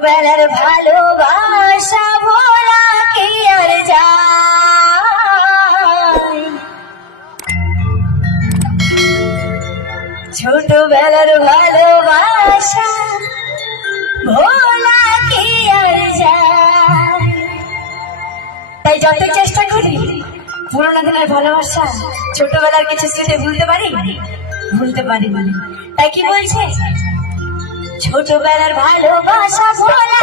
ছোটবেলার ভালোবাসা ভোলা কি আর যায়, ছোটবেলার ভালোবাসা ভোলা কি আর যায়। তাই যত চেষ্টা করি পুরোনো দিনের ভালোবাসা ছোটবেলার কিছু স্মৃতি ভুলতে পারি না। তাই কি বলছে, ছোটবেলার ভালোবাসা ভোলা